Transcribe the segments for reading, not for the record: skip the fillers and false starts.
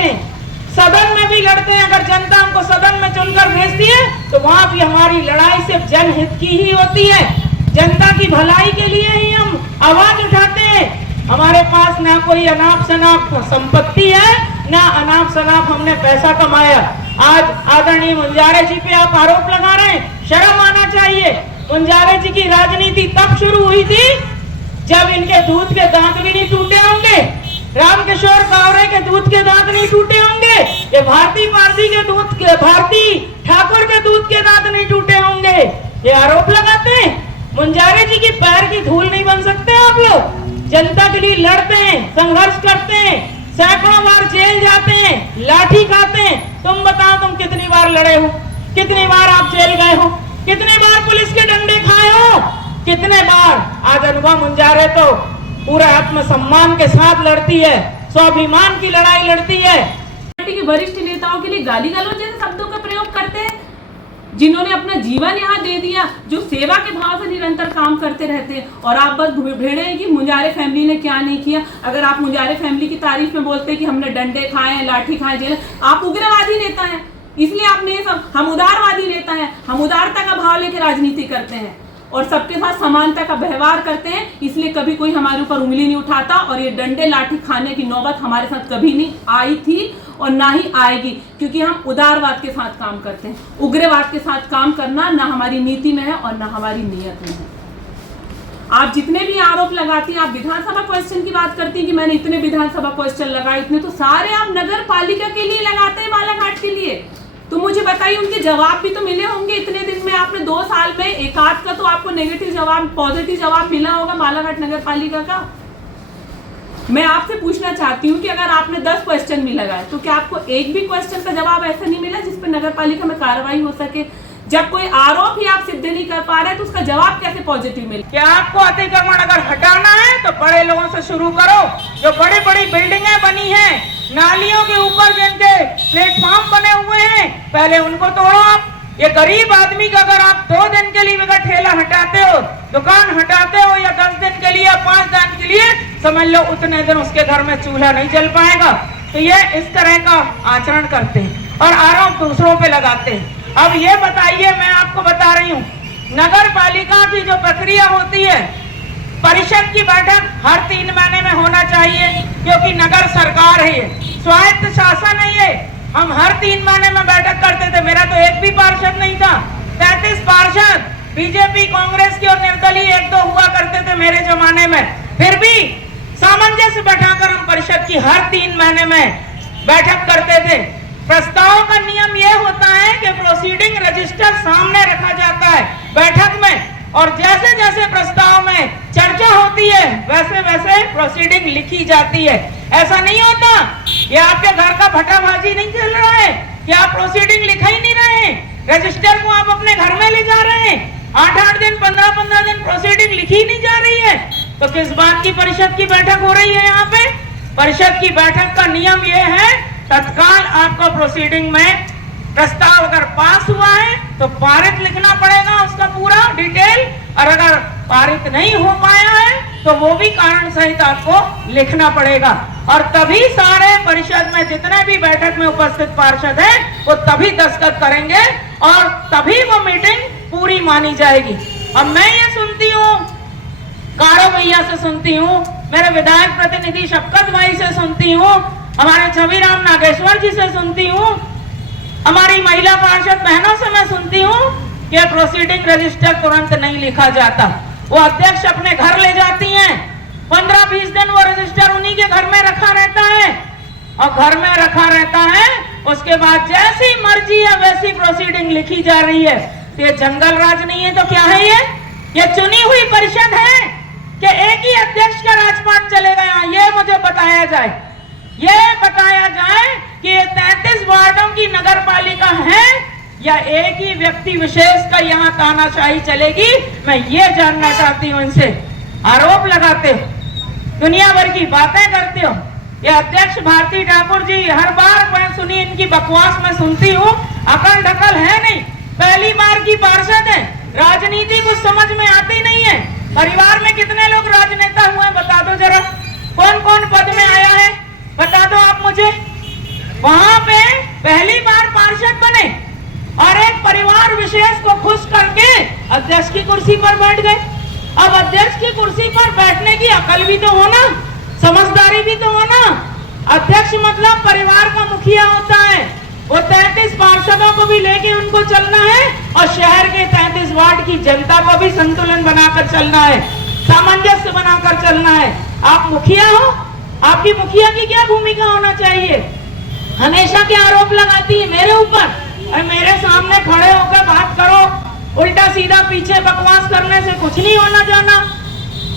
हैं, सदन में भी लड़ते हैं। अगर जनता हमको सदन में चुनकर भेजती है तो वहां भी हमारी लड़ाई सिर्फ जनहित की ही होती है, जनता की भलाई के लिए ही हम आवाज उठाते हैं। हमारे पास ना कोई अनाप शनाप संपत्ति है, ना अनाप शनाप हमने पैसा कमाया। आज आदरणीय मुंजारे जी पे आप आरोप लगा रहे हैं, शर्म आना चाहिए। मुंजारे जी की राजनीति तब शुरू हुई थी जब इनके दूध के दांत भी नहीं टूटे होंगे, रामकिशोर कावरे के दूध के दांत नहीं टूटे होंगे, ये भारती ठाकुर के दूध के दांत नहीं टूटे होंगे। ये आरोप लगाते हैं। मुंजारे जी की पैर की धूल नहीं बन सकते आप लोग। जनता के लिए लड़ते हैं, संघर्ष करते हैं, सैकड़ों बार जेल जाते हैं, लाठी खाते हैं। तुम बताओ तुम कितनी बार लड़े हो, कितनी बार आप जेल गए हो, कितने बार पुलिस के डंडे खाए हो, कितने बार। आज अनुभव मुंजारे तो पूरा आत्मसम्मान के साथ लड़ती है, स्वाभिमान की लड़ाई लड़ती है। पार्टी के वरिष्ठ नेताओं के लिए गाली गलौज जैसे शब्दों का प्रयोग करते हैं, जिन्होंने अपना जीवन यहाँ दे दिया, जो सेवा के भाव से निरंतर काम करते रहते हैं। और आप बस भेड़े हैं कि मुंजारे फैमिली ने क्या नहीं किया। अगर आप मुंजारे फैमिली की तारीफ में बोलते हैं कि हमने डंडे खाए हैं, लाठी खाए, जेल, आप उग्रवादी नेता हैं, इसलिए आपने ये सब। हम उदारवादी नेता हैं, हम उदारता का भाव लेकर राजनीति करते हैं और सबके साथ समानता का व्यवहार करते हैं, इसलिए कभी कोई हमारे ऊपर उंगली नहीं उठाता। और ये डंडे लाठी खाने की नौबत हमारे साथ कभी नहीं आई थी और ना ही आएगी, क्योंकि हम उदारवाद के साथ काम करते हैं। उग्रवाद के साथ काम करना ना हमारी नीति में है और ना हमारी नीयत में है। आप जितने भी आरोप लगाती हैं, आप विधानसभा क्वेश्चन की बात करती हैं कि मैंने इतने विधानसभा क्वेश्चन लगाए, इतने तो सारे आप नगर पालिका के लिए लगाते हैं, बालाघाट के लिए। तो मुझे बताइए, उनके जवाब भी तो मिले होंगे इतने दिन में। आपने 2 साल में एक आध का तो आपको नेगेटिव जवाब, पॉजिटिव जवाब मिला होगा बालाघाट नगर पालिका का। मैं आपसे पूछना चाहती हूँ कि अगर आपने 10 क्वेश्चन भी लगाए तो क्या आपको एक भी क्वेश्चन का जवाब ऐसा नहीं मिला जिस पर नगर पालिका में कार्रवाई हो सके? जब कोई आरोप ही आप सिद्ध नहीं कर पा रहे तो उसका जवाब कैसे पॉजिटिव मिले? क्या आपको अतिक्रमण अगर हटाना है तो बड़े लोगों से शुरू करो। जो बड़ी बड़ी बिल्डिंगें बनी हैं, नालियों के ऊपर जिनके प्लेटफॉर्म बने हुए हैं, पहले उनको तोड़ो आप। ये गरीब आदमी का अगर आप 2 दिन के लिए अगर ठेला हटाते हो, दुकान हटाते हो, या 10 दिन के लिए या 5 दिन के लिए, समझ लो उतने दिन उसके घर में चूल्हा नहीं जल पाएगा। तो ये इस तरह का आचरण करते हैं और आरोप दूसरों पे लगाते हैं। अब ये बताइए, मैं आपको बता रही हूँ, नगर पालिका की जो प्रक्रिया होती है, परिषद की बैठक हर 3 महीने में होना चाहिए, क्योंकि नगर सरकार है, ये स्वायत्त शासन है। ये हम हर 3 महीने में बैठक करते थे। मेरा तो एक भी पार्षद नहीं था, 33 पार्षद बीजेपी कांग्रेस की और निर्दलीय 1-2 हुआ करते थे मेरे जमाने में। फिर भी सामंजस्य बैठाकर हम परिषद की हर 3 महीने में बैठक करते थे। प्रस्ताव का नियम यह होता है कि प्रोसीडिंग रजिस्टर सामने रखा जाता है बैठक में, और जैसे जैसे प्रस्ताव में चर्चा होती है वैसे वैसे प्रोसीडिंग लिखी जाती है। ऐसा नहीं होता, ये आपके घर का भट्टाबाजी नहीं चल रहा है कि आप प्रोसीडिंग लिखा ही नहीं रहे हैं, रजिस्टर को आप अपने घर में ले जा रहे हैं। 8-8 दिन 15-15 दिन प्रोसीडिंग लिखी नहीं जा रही है, तो किस बात की परिषद की बैठक हो रही है? यहाँ पे परिषद की बैठक का नियम यह है, तत्काल आपको प्रोसीडिंग में प्रस्ताव अगर पास हुआ है तो पारित लिखना पड़ेगा, उसका पूरा डिटेल, और अगर पारित नहीं हो पाया है तो वो भी कारण सहित आपको लिखना पड़ेगा। और तभी सारे परिषद में जितने भी बैठक में उपस्थित पार्षद हैं वो तभी दस्तखत करेंगे और तभी वो मीटिंग पूरी मानी जाएगी। अब मैं ये सुनती हूँ, कारो भैया से सुनती हूँ, मेरे विधायक प्रतिनिधि शफकत भाई से सुनती हूँ, हमारे छविराम नागेश्वर जी से सुनती हूँ, हमारी महिला पार्षद बहनों से मैं सुनती हूँ कि प्रोसीडिंग रजिस्टर तुरंत नहीं लिखा जाता। वो अध्यक्ष अपने घर ले जाती हैं, 15-20 दिन वो रजिस्टर उन्हीं के घर में रखा रहता है, और घर में रखा रहता है, उसके बाद जैसी मर्जी है वैसी प्रोसीडिंग लिखी जा रही है। तो ये जंगल राज नहीं है तो क्या है? ये चुनी हुई परिषद है कि एक ही अध्यक्ष का राजपाट चलेगा यहाँ? ये मुझे बताया जाए, ये बताया जाए कि ये 33 वार्डों की नगर पालिका है या एक ही व्यक्ति विशेष का यहाँ तानाशाही चलेगी? मैं ये जानना चाहती हूँ इनसे। आरोप लगाते हो, दुनिया भर की बातें करते हो। ये अध्यक्ष भारती ठाकुर जी, हर बार मैं सुनी इनकी बकवास में सुनती हूँ, अकल ढकल है नहीं, पहली बार की पार्षद है, राजनीति कुछ समझ में आती नहीं है। परिवार में कितने लोग राजनेता हुए बता दो जरा, कौन कौन पद में आया है बता दो आप मुझे। वहां पे पहली बार पार्षद बने और एक परिवार विशेष को खुश करके अध्यक्ष की कुर्सी पर बैठ गए। अब अध्यक्ष की कुर्सी पर बैठने की अकल भी तो होना, समझदारी भी तो होना। अध्यक्ष मतलब परिवार का मुखिया होता है। वो 33 पार्षदों को भी लेके उनको चलना है और शहर के 33 वार्ड की जनता को भी संतुलन बनाकर चलना है, सामंजस्य बनाकर चलना है। आप मुखिया हो, आपकी मुखिया की क्या भूमिका होना चाहिए? हमेशा क्या आरोप लगाती है मेरे ऊपर, और मेरे सामने खड़े होकर बात करो, उल्टा सीधा पीछे बकवास करने से कुछ नहीं होना जाना।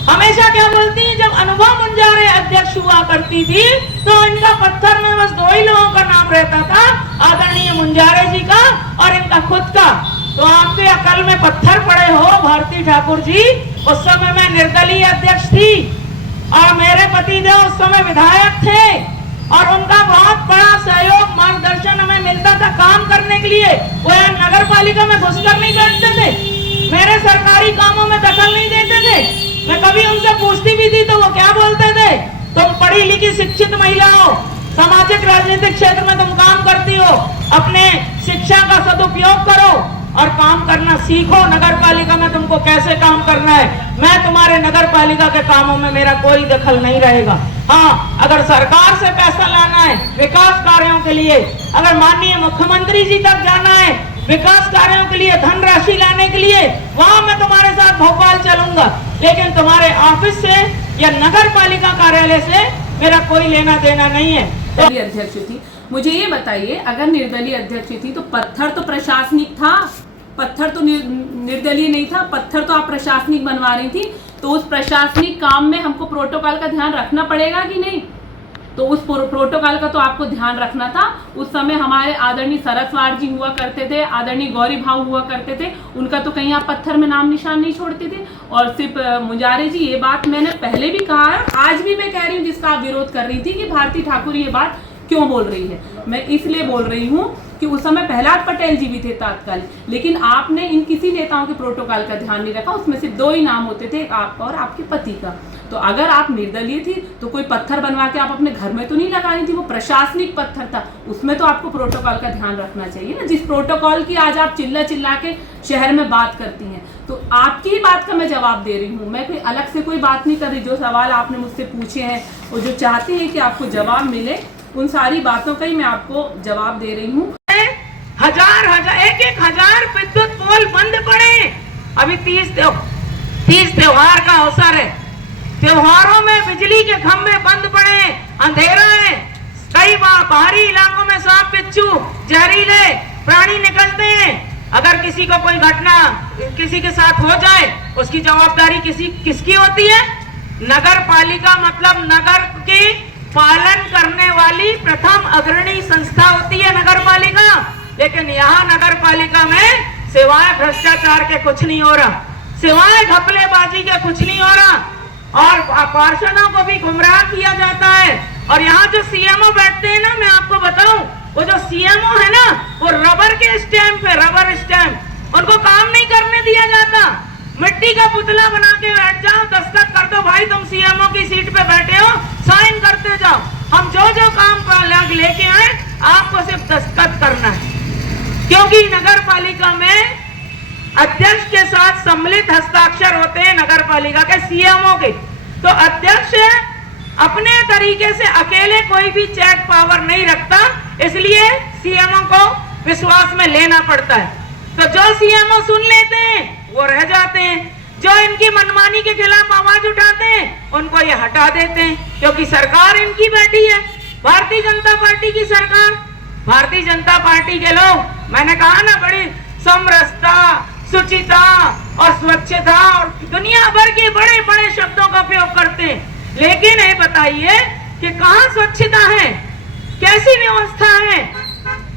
हमेशा क्या बोलती है, जब अनुभव मुंजारे अध्यक्ष हुआ करती थी तो इनका पत्थर में बस 2 ही लोगों का नाम रहता था, आदरणीय मुंजारे जी का और इनका खुद का। तो आपके अकल में पत्थर पड़े हो भारती ठाकुर जी। उस समय मैं निर्दलीय अध्यक्ष थी और मेरे पतिदेव उस समय विधायक थे और उनका बहुत बड़ा सहयोग मार्गदर्शन हमें मिलता था काम करने के लिए। वो यहाँ नगर पालिका में घुसकर नहीं बैठते थे, मेरे सरकारी कामों में दखल नहीं देते थे। मैं कभी उनसे पूछती भी थी तो वो क्या बोलते थे, तुम पढ़ी लिखी शिक्षित महिला हो, सामाजिक राजनीतिक क्षेत्र में तुम काम करती हो, अपने शिक्षा का सदुपयोग करो और काम करना सीखो। नगर पालिका में तुमको कैसे काम करना है, मैं तुम्हारे नगर पालिका के कामों में मेरा कोई दखल नहीं रहेगा। हाँ, अगर सरकार से पैसा लाना है विकास कार्यों के लिए, अगर माननीय मुख्यमंत्री जी तक जाना है विकास कार्यों के लिए, धनराशि लाने के लिए, वहां मैं तुम्हारे साथ भोपाल चलूंगा, लेकिन तुम्हारे ऑफिस से या नगर पालिका कार्यालय से मेरा कोई लेना देना नहीं है। निर्दलीय अध्यक्ष थी, मुझे ये बताइए, अगर निर्दलीय अध्यक्ष थी तो पत्थर तो प्रशासनिक था, पत्थर तो निर्दलीय नहीं था, पत्थर तो आप प्रशासनिक बनवा रही थी। तो उस प्रशासनिक काम में हमको प्रोटोकॉल का ध्यान रखना पड़ेगा कि नहीं? तो उस प्रोटोकॉल का तो आपको ध्यान रखना था। उस समय हमारे आदरणीय सरस्वार जी हुआ करते थे, आदरणीय गौरी भाव हुआ करते थे, उनका तो कहीं आप पत्थर में नाम निशान नहीं छोड़ते थे। और सिर्फ मुंजारे जी, ये बात मैंने पहले भी कहा है, आज भी मैं कह रही हूँ, जिसका आप विरोध कर रही थी कि भारती ठाकुर ये बात क्यों बोल रही है, मैं इसलिए बोल रही हूँ कि उस समय प्रहलाद पटेल जी भी थे तात्कालिक, लेकिन आपने इन किसी नेताओं के प्रोटोकॉल का ध्यान नहीं रखा। उसमें सिर्फ 2 ही नाम होते थे, एक आपका और आपके पति का। तो अगर आप निर्दलीय थी तो कोई पत्थर बनवा के आप अपने घर में तो नहीं लगा रही थी, वो प्रशासनिक पत्थर था, उसमें तो आपको प्रोटोकॉल का ध्यान रखना चाहिए ना। जिस प्रोटोकॉल की आज आप चिल्ला चिल्ला के शहर में बात करती हैं, तो आपकी ही बात का मैं जवाब दे रही हूँ, मैं कोई अलग से कोई बात नहीं कर रही। जो सवाल आपने मुझसे पूछे हैं और जो चाहते हैं कि आपको जवाब मिले, उन सारी बातों का ही मैं आपको जवाब दे रही हूँ। हजार एक हजार विद्युत पोल बंद पड़े। अभी 30 त्योहार का अवसर है, त्योहारों में बिजली के खंभे बंद पड़े, अंधेरा है, कई बार बाहरी इलाकों में सांप बिच्छू जहरीले प्राणी निकलते हैं। अगर किसी को कोई घटना किसी के साथ हो जाए, उसकी जवाबदारी किसकी होती है? नगर पालिका, मतलब नगर की पालन करने वाली प्रथम अग्रणी संस्था होती है नगर पालिका। लेकिन यहाँ नगर पालिका में सिवाय भ्रष्टाचार के कुछ नहीं हो रहा, सिवाय घपलेबाजी के कुछ नहीं हो रहा, और पार्षदों को भी गुमराह किया जाता है। और यहाँ जो सीएमओ बैठते हैं ना, मैं आपको बताऊं, वो जो सीएमओ है ना, वो रबर के स्टैंप है, रबर स्टैंप, उनको काम नहीं करने दिया जाता। मिट्टी का पुतला बना के बैठ जाओ, दस्तखत कर दो, भाई तुम सीएमओ की सीट पे बैठे हो, साइन करते जाओ। हम जो काम लेके आए, आपको सिर्फ दस्तखत करना है, क्योंकि नगर पालिका में अध्यक्ष के साथ सम्मिलित हस्ताक्षर होते हैं नगर पालिका के सीएमओ के। तो अध्यक्ष अपने तरीके से अकेले कोई भी चेक पावर नहीं रखता, इसलिए सीएमओ को विश्वास में लेना पड़ता है। तो जो सीएमओ सुन लेते हैं वो रह जाते हैं, जो इनकी मनमानी के खिलाफ आवाज उठाते हैं उनको ये हटा देते हैं, क्योंकि सरकार इनकी बैठी है, भारतीय जनता पार्टी की सरकार। भारतीय जनता पार्टी के लोग, मैंने कहा ना, बड़ी समरसता, शुचिता और स्वच्छता और दुनिया भर के बड़े बड़े शब्दों का उपयोग करते हैं, लेकिन ये बताइए कि कहाँ स्वच्छता है, कैसी व्यवस्था है?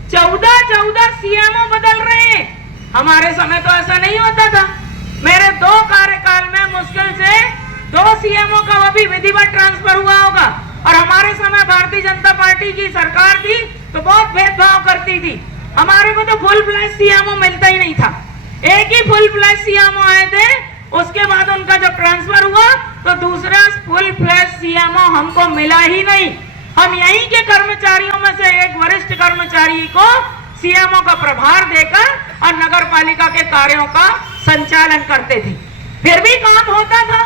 14 सीएमओ बदल रहे हैं। हमारे समय तो ऐसा नहीं होता था। मेरे 2 कार्यकाल में मुश्किल से 2 सीएमओ का वो भी विधिवत ट्रांसफर हुआ होगा, और हमारे समय भारतीय जनता पार्टी की सरकार थी तो बहुत भेदभाव करती थी। हमारे को तो फुल फ्लैश सीएमओ मिलता ही नहीं था, एक ही फुल फ्लैश सीएमओ आए थे, उसके बाद उनका जब ट्रांसफर हुआ तो दूसरा फुल फ्लैश सीएमओ हमको मिला ही नहीं। हम यहीं के कर्मचारियों में से एक वरिष्ठ कर्मचारी को सीएमओ का प्रभार देकर और नगर पालिका के कार्यों का संचालन करते थे, फिर भी काम होता था।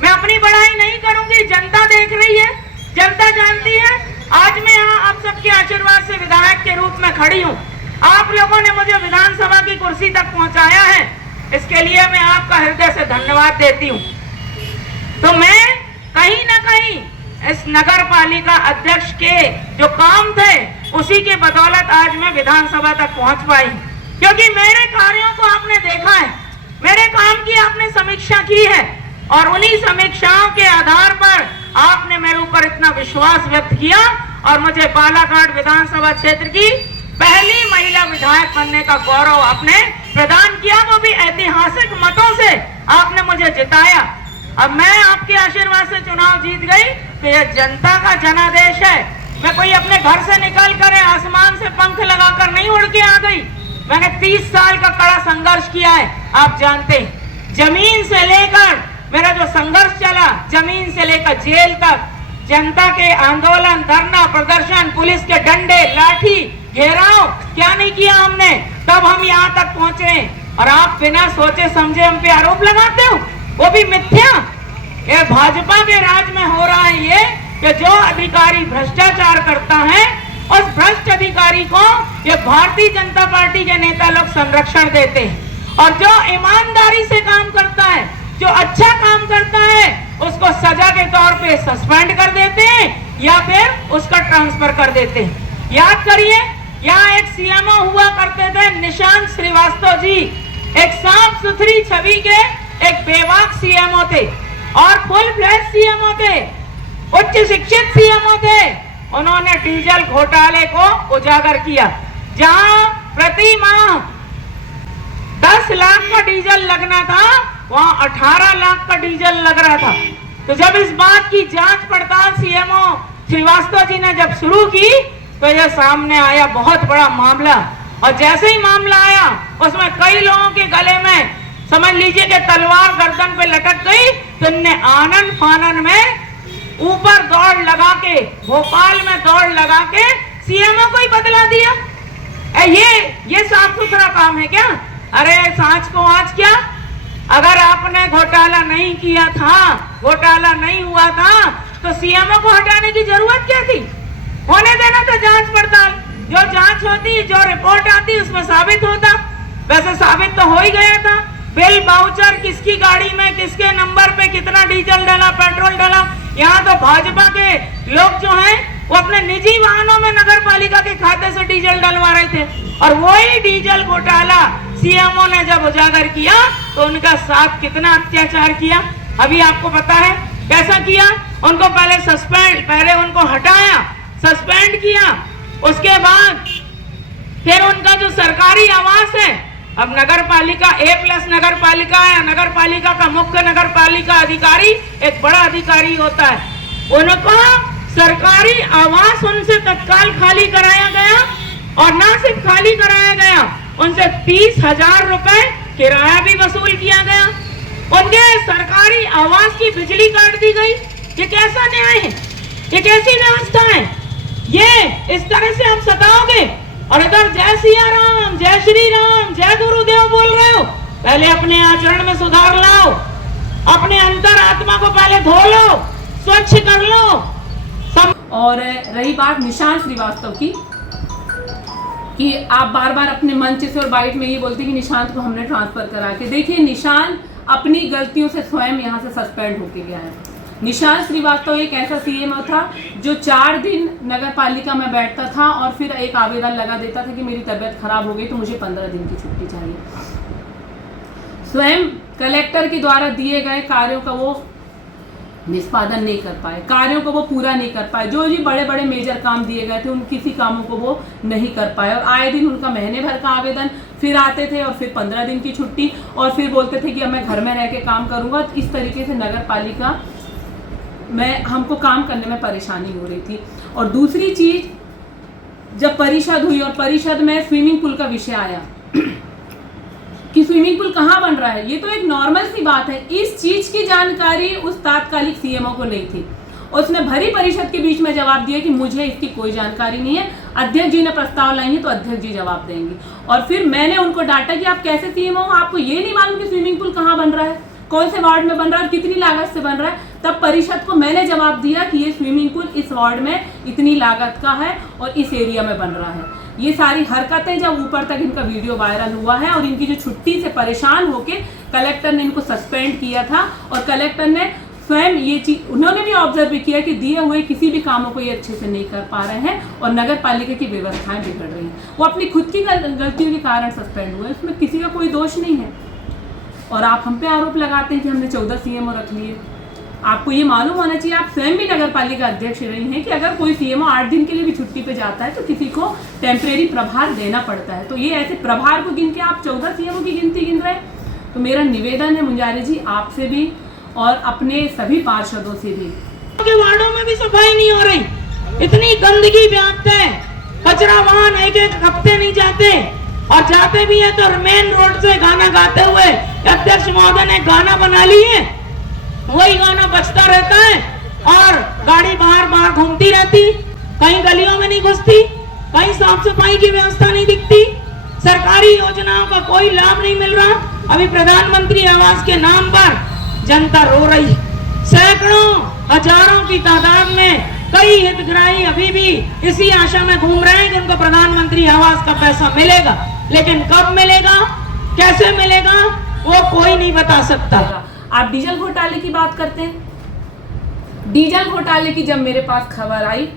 मैं अपनी बड़ाई नहीं करूंगी, जनता देख रही है, जनता जानती है। आज मैं यहाँ आप सबके आशीर्वाद से विधायक के रूप में खड़ी हूँ। आप लोगों ने मुझे विधानसभा की कुर्सी तक पहुंचाया है, इसके लिए मैं आपका हृदय से धन्यवाद देती हूँ। तो मैं कहीं ना कहीं इस नगर पालिका अध्यक्ष के जो काम थे उसी के बदौलत आज मैं विधानसभा तक पहुंच पाई, क्योंकि मेरे कार्यों को आपने देखा है, मेरे काम की आपने समीक्षा की है और उन्हीं समीक्षाओं के आधार पर आपने मेरे ऊपर इतना विश्वास व्यक्त किया और मुझे बालाघाट विधानसभा क्षेत्र की पहली महिला विधायक बनने का गौरव आपने प्रदान किया, वो भी ऐतिहासिक मतों से आपने मुझे जिताया। अब मैं आपके आशीर्वाद से चुनाव जीत गई तो यह जनता का जनादेश है। मैं कोई अपने घर से निकल कर आसमान से पंख लगाकर नहीं उड़ के आ गई। मैंने 30 साल का कड़ा संघर्ष किया है, आप जानते हैं। जमीन से लेकर मेरा जो संघर्ष चला, जमीन से लेकर जेल तक, जनता के आंदोलन, धरना प्रदर्शन, पुलिस के डंडे, लाठी, घेराव, क्या नहीं किया हमने, तब हम यहाँ तक पहुंचे। और आप बिना सोचे समझे हम पे आरोप लगाते हो, वो भी मिथ्या। ये भाजपा के राज में हो रहा है ये कि जो अधिकारी भ्रष्टाचार करता है उस भ्रष्ट अधिकारी को ये भारतीय जनता पार्टी के नेता लोग संरक्षण देते हैं, और जो ईमानदारी से काम करता है, जो अच्छा काम करता है, उसको सजा के तौर पे सस्पेंड कर देते हैं या फिर उसका ट्रांसफर कर देते हैं। याद करिए, यहाँ एक सीएमओ हुआ करते थे निशांत श्रीवास्तव जी, एक साफ सुथरी छवि के एक बेबाक सीएमओ थे और फुल फ्लैश सीएमओ थे, उच्च शिक्षित सीएमओ थे। उन्होंने डीजल घोटाले को उजागर किया, जहां प्रति माह 10 लाख का डीजल लगना था वहां 18 लाख का डीजल लग रहा था। तो जब इस बात की जांच पड़ताल सीएमओ श्रीवास्तव जी ने जब शुरू की तो यह सामने आया बहुत बड़ा मामला, और जैसे ही मामला आया उसमें कई लोगों के गले में समझ लीजिए कि तलवार गर्दन पे लटक गई, तो इनने आनन फानन में ऊपर दौड़ लगा के, भोपाल में दौड़ लगा के सीएमओ को ही बदला दिया। ये साफ सुथरा काम है क्या? अरे सांच को आँच क्या? अगर आपने घोटाला नहीं किया था, घोटाला नहीं हुआ था, तो सीएमओ को हटाने की जरूरत क्या थी? होने देना था जांच पड़ताल, जो जांच होती, जो रिपोर्ट आती, उसमें साबित होता। वैसे साबित तो हो ही गया था। बिल बाउचर, किसकी गाड़ी में किसके नंबर पे कितना डीजल डाला, पेट्रोल डाला। यहाँ तो भाजपा के लोग जो हैं वो अपने निजी वाहनों में नगर पालिका के खाते से डीजल डलवा रहे थे, और वही डीजल घोटाला सीएमओ ने जब उजागर किया तो उनका साथ कितना अत्याचार किया अभी आपको पता है। कैसा किया? उनको पहले उनको हटाया, सस्पेंड किया, उसके बाद फिर उनका जो सरकारी आवास है, अब नगर पालिका A+ नगर पालिका है, नगर पालिका का मुख्य नगर पालिका अधिकारी एक बड़ा अधिकारी होता है, उनको सरकारी आवास उनसे तत्काल खाली कराया गया, और ना सिर्फ खाली कराया गया, उनसे 30,000 रुपए किराया भी वसूल किया गया। उनके सरकारी आवास की बिजली काट दी गई। ये कैसा न्याय है? ये कैसी व्यवस्था है? ये इस तरह से आप सताओगे और इधर जय सिया राम, जय श्री राम, जय गुरुदेव बोल रहे हो। पहले अपने आचरण में सुधार लाओ, अपने अंतर आत्मा को पहले धो लो, स्वच्छ कर लो। और रही बात निशांत श्रीवास्तव की, कि आप बार बार अपने मंच से और बाइट में ये बोलते कि निशांत को हमने ट्रांसफर करा के, देखिए निशांत अपनी गलतियों से स्वयं यहाँ से सस्पेंड होके गया है। निशांत श्रीवास्तव एक ऐसा सीएमओ था जो 4 दिन नगर पालिका में बैठता था और फिर एक आवेदन लगा देता था कि मेरी तबीयत खराब हो गई तो मुझे 15 दिन की छुट्टी चाहिए। स्वयं कलेक्टर के द्वारा दिए गए कार्यों का वो निष्पादन नहीं कर पाए, कार्यों को वो पूरा नहीं कर पाए। जो भी बड़े बड़े मेजर काम दिए गए थे उन किसी कामों को वो नहीं कर पाए, और आए दिन उनका महीने भर का आवेदन, फिर आते थे और फिर 15 दिन की छुट्टी, और फिर बोलते थे कि अब मैं घर में रह के काम करूँगा। इस तरीके से नगर पालिका में हमको काम करने में परेशानी हो रही थी। और दूसरी चीज़, जब परिषद हुई और परिषद में स्विमिंग पूल का विषय आया कि स्विमिंग पूल कहाँ बन रहा है, ये तो एक नॉर्मल सी बात है। इस चीज की जानकारी उस तात्कालिक सीएमओ को नहीं थी, उसने भरी परिषद के बीच में जवाब दिया कि मुझे इसकी कोई जानकारी नहीं है, अध्यक्ष जी ने प्रस्ताव लाई है तो अध्यक्ष जी जवाब देंगे। और फिर मैंने उनको डांटा कि आप कैसे सीएम हो, आपको ये नहीं मालूम कि स्विमिंग पूल कहाँ बन रहा है, कौन से वार्ड में बन रहा है और कितनी लागत से बन रहा है। तब परिषद को मैंने जवाब दिया कि ये स्विमिंग पूल इस वार्ड में इतनी लागत का है और इस एरिया में बन रहा है। ये सारी हरकतें जब ऊपर तक इनका वीडियो वायरल हुआ है और इनकी जो छुट्टी से परेशान होके कलेक्टर ने इनको सस्पेंड किया था और कलेक्टर ने स्वयं ये चीज उन्होंने भी ऑब्जर्व किया कि दिए हुए किसी भी कामों को ये अच्छे से नहीं कर पा रहे हैं और नगर पालिका की व्यवस्थाएं बिगड़ रही हैं। वो अपनी खुद की गलतियों के कारण सस्पेंड हुए, उसमें किसी का कोई दोष नहीं है। और आप हम पे आरोप लगाते हैं कि हमने 14 सीएमओ रख लिए। आपको ये मालूम होना चाहिए, आप स्वयं भी नगर पालिका अध्यक्ष रही हैं, कि अगर कोई सीएमओ 8 दिन के लिए भी छुट्टी पे जाता है तो किसी को टेम्परेरी प्रभार देना पड़ता है। तो ये ऐसे प्रभार को गिन के आप 14 सीएमओ की गिनती गिन रहे हैं। तो मेरा निवेदन है मुंजारे जी आपसे भी और अपने सभी पार्षदों से भी, के वार्डों में भी सफाई नहीं हो रही, इतनी गंदगी व्याप्त है, कचरा वाहन एक हफ्ते नहीं जाते और जाते भी है तो मेन रोड से गाना गाते हुए अध्यक्ष महोदय ने गाना बना ली है, वही गाना बजता रहता है और गाड़ी बाहर घूमती रहती, कहीं गलियों में नहीं घुसती, कहीं साफ सफाई की व्यवस्था नहीं दिखती, सरकारी योजनाओं का कोई लाभ नहीं मिल रहा। अभी प्रधानमंत्री आवास के नाम पर जनता रो रही, सैकड़ों हजारों की तादाद में कई हितग्राही अभी भी इसी आशा में घूम रहे हैं कि उनको प्रधानमंत्री आवास का पैसा मिलेगा, लेकिन कब मिलेगा, कैसे मिलेगा, वो कोई नहीं बता सकता। आप डीजल घोटाले की बात करते हैं। डीजल घोटाले की जब मेरे पास खबर आई,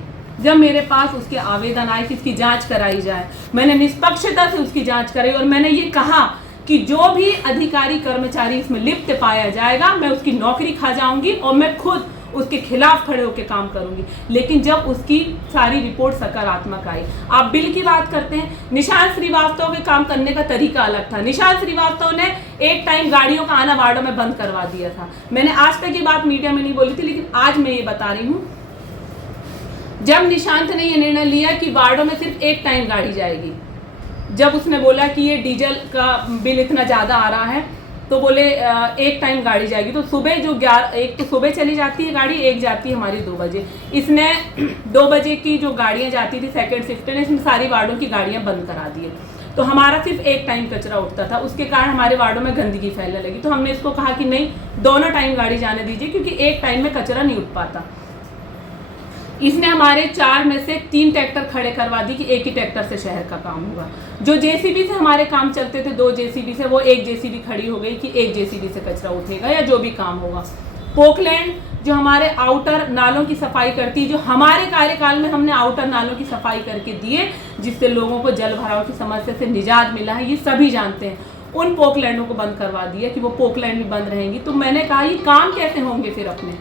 जब मेरे पास उसके आवेदन आए कि इसकी जांच कराई जाए, मैंने निष्पक्षता से उसकी जांच कराई और मैंने ये कहा कि जो भी अधिकारी कर्मचारी इसमें लिप्त पाया जाएगा मैं उसकी नौकरी खा जाऊंगी और मैं खुद उसके खिलाफ खड़े होकर काम करूंगी। लेकिन जब उसकी सारी रिपोर्ट सकारात्मक आई, आप बिल की बात करते हैं, निशांत श्रीवास्तव के काम करने का तरीका अलग था। निशांत श्रीवास्तव ने एक टाइम गाड़ियों का आना वार्डों में बंद करवा दिया था। मैंने आज तक ये बात मीडिया में नहीं बोली थी, लेकिन आज मैं ये बता रही हूँ, जब निशांत ने ये निर्णय लिया कि वार्डों में सिर्फ एक टाइम गाड़ी जाएगी, जब उसने बोला कि ये डीजल का बिल इतना ज़्यादा आ रहा है तो बोले एक टाइम गाड़ी जाएगी, तो सुबह जो एक तो सुबह चली जाती है गाड़ी, एक जाती है हमारी 2 बजे। इसने 2 बजे की जो गाड़ियाँ जाती थी सेकंड शिफ्ट में, इसने सारी वार्डों की गाड़ियाँ बंद करा दी है। तो हमारा सिर्फ एक टाइम कचरा उठता था, उसके कारण हमारे वार्डों में गंदगी फैलने लगी। तो हमने इसको कहा कि नहीं, दोनों टाइम गाड़ी जाने दीजिए, क्योंकि एक टाइम में कचरा नहीं उठ पाता। इसने हमारे 4 में से 3 ट्रैक्टर खड़े करवा दी कि एक ही ट्रैक्टर से शहर का काम होगा। जो जेसीबी से हमारे काम चलते थे 2 जेसीबी से, वो 1 जेसीबी खड़ी हो गई कि 1 जेसीबी से कचरा उठेगा या जो भी काम होगा। पोकलैंड जो हमारे आउटर नालों की सफाई करती, जो हमारे कार्यकाल में हमने आउटर नालों की सफाई करके दिए, जिससे लोगों को जल भराव की समस्या से निजात मिला है, ये सभी जानते हैं। उन पोकलैंडों को बंद करवा दिया कि वो पोकलैंड भी बंद रहेंगी। तो मैंने कहा ये काम कैसे होंगे फिर अपने।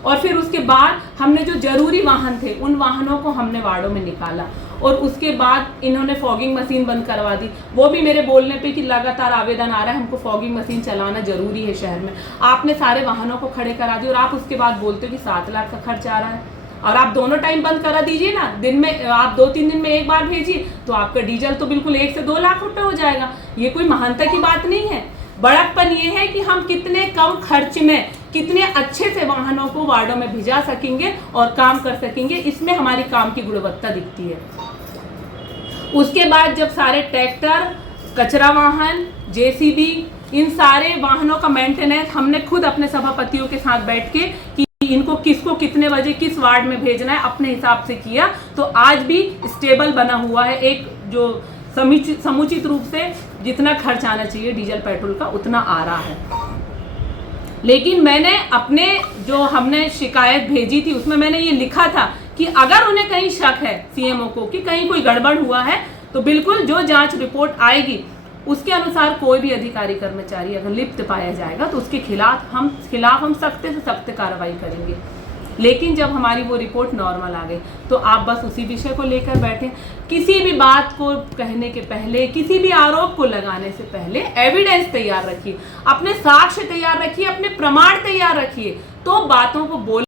और फिर उसके बाद हमने जो जरूरी वाहन थे उन वाहनों को हमने वार्डों में निकाला और उसके बाद इन्होंने फॉगिंग मशीन बंद करवा दी। वो भी मेरे बोलने पे कि लगातार आवेदन आ रहा है, हमको फॉगिंग मशीन चलाना जरूरी है शहर में। आपने सारे वाहनों को खड़े करा दिए और आप उसके बाद बोलते हो कि 7 लाख का खर्च आ रहा है। और आप दोनों टाइम बंद करा दीजिए ना, दिन में आप 2-3 दिन में एक बार भेजिए तो आपका डीजल तो बिल्कुल 1 से 2 लाख रुपए हो जाएगा। ये कोई महानता की बात नहीं है। बड़कपन ये है कि हम कितने कम खर्च में कितने अच्छे से वाहनों को वार्डों में भिजा सकेंगे और काम कर सकेंगे, इसमें हमारी काम की गुणवत्ता दिखती है। उसके बाद जब सारे ट्रैक्टर, कचरा वाहन, जेसीबी, इन सारे वाहनों का मेंटेनेंस हमने खुद अपने सभापतियों के साथ बैठ के कि इनको किसको कितने बजे किस वार्ड में भेजना है अपने हिसाब से किया, तो आज भी स्टेबल बना हुआ है। एक जो समुचित रूप से जितना खर्च आना चाहिए डीजल पेट्रोल का उतना आ रहा है। लेकिन मैंने अपने जो हमने शिकायत भेजी थी उसमें मैंने ये लिखा था कि अगर उन्हें कहीं शक है सीएमओ को कि कहीं कोई गड़बड़ हुआ है तो बिल्कुल जो जांच रिपोर्ट आएगी उसके अनुसार कोई भी अधिकारी कर्मचारी अगर लिप्त पाया जाएगा तो उसके खिलाफ हम सख्त से सख्त कार्रवाई करेंगे। लेकिन जब हमारी वो रिपोर्ट नॉर्मल आ गई तो आप बस उसी विषय को लेकर बैठे। किसी भी बात को कहने के पहले, किसी भी आरोप को लगाने से पहले एविडेंस तैयार रखिए, अपने साक्ष्य तैयार रखिए, अपने प्रमाण तैयार रखिए, तो बातों को बोल